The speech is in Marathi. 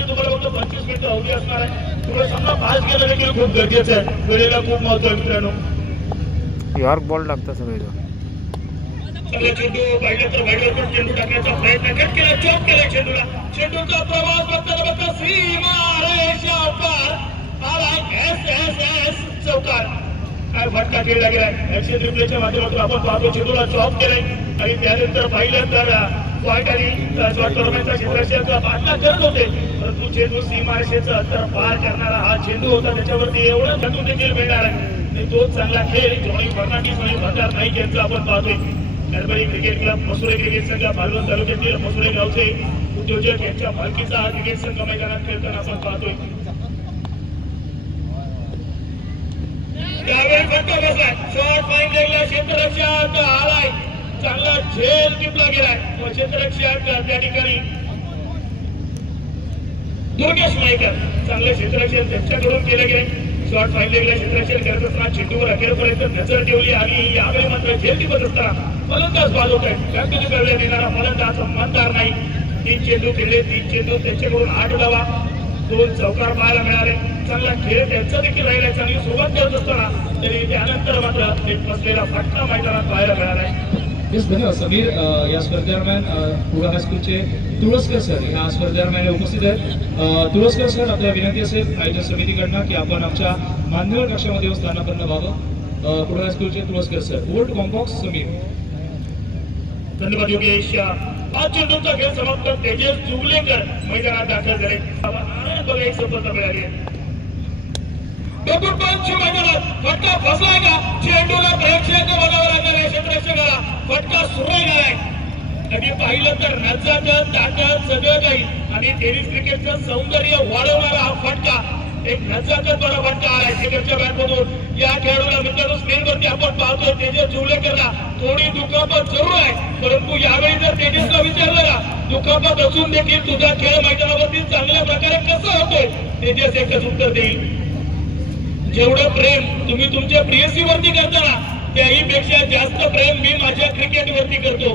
त्यासाठी तुम्हाला फक्त 25 मिनिटं अवधी असणार आहे. तुम्ही सामना पास केलं देखील खूप गरजेचं आहे. वेळेला खूप महत्व आहे मित्रांनो. यॉर्क बॉल लागतं सगळं. चेंडू बाहेर चेंडू टाकण्याचा प्रयत्न केला, चॉप केला चेंडूला. चेंडूचा प्रवास बघता सीमा रेषा पार आला. एस चौकार. काय फटका खेळला गेलाय. ऍक्शन रिप्लेच्या माध्यमातून आपण पाहतो चेंडूला चॉप केलाय आणि त्यानंतर पाहिलं तर वाईट आणि शॉर्ट टर्मेंटचा क्षेत्ररक्षक पाठला करत होते, परंतु चेंडू सीमारेषेचं अंतर पार करणारा हा चेंडू होता. त्याच्यावरती एवढं चेंडू देखील मिळणार आहे. तोच चांगला खेळ जॉनी फर्नांडिस आणि भंडार नाईक यांचा आपण पाहतोय. नरबरी क्रिकेट क्लब मसुरे क्रिकेट संघ पालघर तालुक्यातील मसुरे गावचे उद्योजक यांच्या मालकीचा हा क्रिकेट संघ मैदानात खेळताना आपण पाहतोय. त्यावेळी फटका बसलाय. शॉर्ट फाईन लेगला क्षेत्ररक्षक आलाय. चांगला झेल टिपला गेलाय. क्षेत्ररक्षक त्या ठिकाणी दुर्गेश माईकर चांगले क्षेत्ररक्षण त्यांच्याकडून केले गेले. शॉर्ट फाईन लेगला क्षेत्ररक्षण करत असताना चेंडूवर अखेरपर्यंत नजर ठेवली आणि यावेळी मात्र झेल टिपत असताना फलंदाज बाद होत आहे. गंभीर करण्यात येणारा फलंदाज मतदार नाही. 3 चेंडू खेळले, 3 चेंडू त्यांच्याकडून 8 धावा, 2 चौकार पाहायला मिळाले. चांगला खेळ त्यांचा देखील राहिला. चांगली सुरुवात करत असताना तरी त्यानंतर मात्र एक बसलेला फटका मैदानात पाहायला मिळाला आहे. धन्यवाद समीर. या स्पर्धेदरम्यान पुगा हायस्कूलचे तुळसकर सर या स्पर्धेदरम्यान उपस्थित आहेत. तुळसकर सर, आपल्या विनंती असेल आयोजन समितीकडनं की आपण आमच्या मान्यवर कक्षामध्ये स्थानापन्न व्हावं. पुगा हायस्कूलचे तुळसकर सर. ओल्ड कॉम्बॉक्स समीर. धन्यवाद योगेश. 5 चेंडूंचा खेळ समाप्त. तेजस जुगलेकर मैदानात दाखल झाले. बघा एक सफलता मिळाली आहे. मैदानात फटका फसलाय का? चेंडूला प्रेक्षक बघावं लागणार आहे. क्षेत्ररक्षकाला फटका सुरू आहे. कधी पाहिलं तर नजाकत ताकद सगळं काही आणि टेनिस क्रिकेटचं सौंदर्य वाढवणारा हा फटका एक नजाकत बरा फटका आलाय शेकरच्या बॅटमधून. या खेळाडूला मित्रांनो स्क्रीनवरती आपण पाहतोय तेजस जुगलेकरला थोडी दुखापत जरूर आहे, परंतु यावेळी जर तेजसला विचारलं ना दुखापत असून देखील तुझा खेळ मैदानावरती चांगल्या प्रकारे कसा होतोय, तेजस एकच उत्तर देईल, जेवढं प्रेम तुम्ही तुमच्या प्रेयसी वरती करता ना त्याही पेक्षा जास्त प्रेम मी माझ्या क्रिकेट वरती करतो.